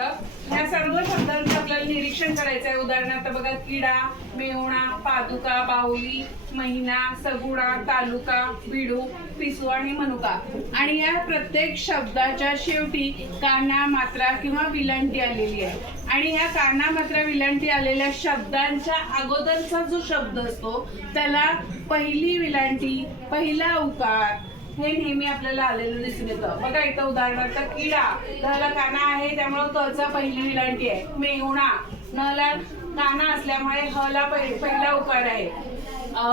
ह्या सर्व शब्दांचं आपल्याला निरीक्षण करायचं आहे। उदाहरणार्थ बघा, किडा, मेहुणा, पादुका, बाहुली, महिना, सगुणा, तालुका, बिडू, पिसू आणि मनुका। आणि या प्रत्येक शब्दाच्या शेवटी काना, मात्रा किंवा विलांटी आलेली आहे। आणि ह्या काना, मात्रा, विलांटी आलेल्या शब्दांच्या अगोदरचा जो शब्द असतो त्याला पहिली विलांटी, पहिला उकार हे नेहमी आपल्याला आलेलं दिसून येतं। बघा इथं उदाहरणार्थ किडा, ला काना आहे त्यामुळे कचा पहिली विलांटी आहे। मेहुणा, ला काना असल्यामुळे हला पहिला उकार आहे।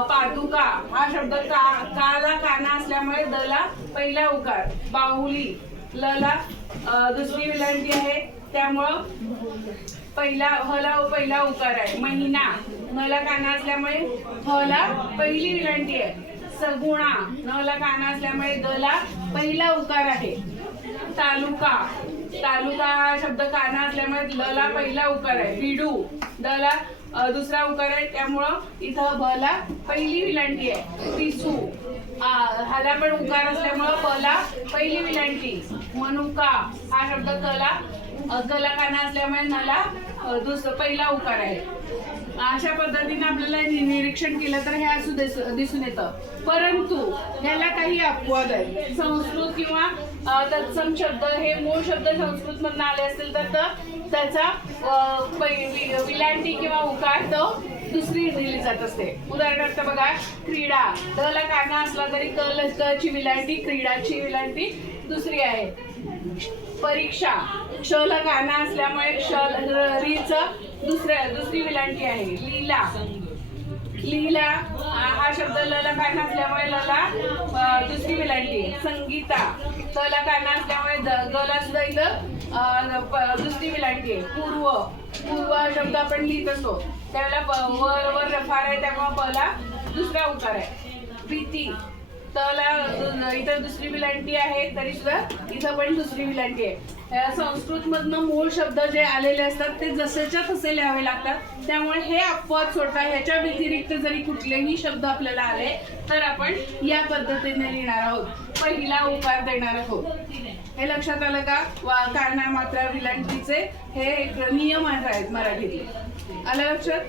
पादुका हा शब्द काला काना असल्यामुळे दला पहिला उकार। बाहुली, ला दुसरी विलांटी आहे त्यामुळं हला पहिला उकार आहे। महिना, ला काना असल्यामुळे हला पहिली विलांटी आहे। सगुणा, ला काना असल्यामुळे दला पहिला उकार आहे। तालुका, तालुका हा शब्द काना असल्यामुळे लला पहिला उकार आहे। बिडू, दला दुसरा उकार आहे त्यामुळं इथं बला पहिली विलांटी आहे। पिसू, हाला पण उकार असल्यामुळं बला पहिली विलांटी। मनुका हा शब्द कला काना असल्यामुळे नला पहिला उकार आहे। अशा पद्धतीने आपल्याला निरीक्षण केलं तर हे असं दिसून येतं। परंतु याला काही अपवाद आहे। संस्कृत किंवा तत्सम शब्द हे मूळ शब्द संस्कृत मधून आले असतील तर त्याचा विलांटी किंवा उकार तो दुसरी दिली जात असते। उदाहरणार्थ बघा, क्रीडा, ला काना असला तरी ची विलांटी, क्रीडाची विलांटी दुसरी आहे। परीक्षा, ला काना असल्यामुळे रीचं दुसरी विलांटी आहे। लीला, लीला हा शब्द ला काना असल्यामुळे लला दुसरी विलांटी आहे। संगीता, ला काना असल्यामुळे गला सुद्धा इथं दुसरी विलांटी आहे। पूर्व, पूर्व हा शब्द आपण लिहित असतो त्यावेळेला वर रफार आहे त्यामुळे पला दुसरा उकार आहे। प्रीती, ला इथं दुसरी विलांटी आहे तरी सुद्धा इथं पण दुसरी विलांटी आहे। संस्कृत मधनं मूळ शब्द जे आलेले असतात ते जसेच्या तसे लिहावे लागतात। त्यामुळे हे अपवाद सोडता ह्याच्या व्यतिरिक्त जरी कुठलेही शब्द आपल्याला आले तर आपण या पद्धतीने लिहिणार आहोत, पहिला उकार देणार आहोत। हे लक्षात आलं का? काना, मात्रा, विलांटीचे हे एक नियम आहेत मराठीतले। आलं लक्षात?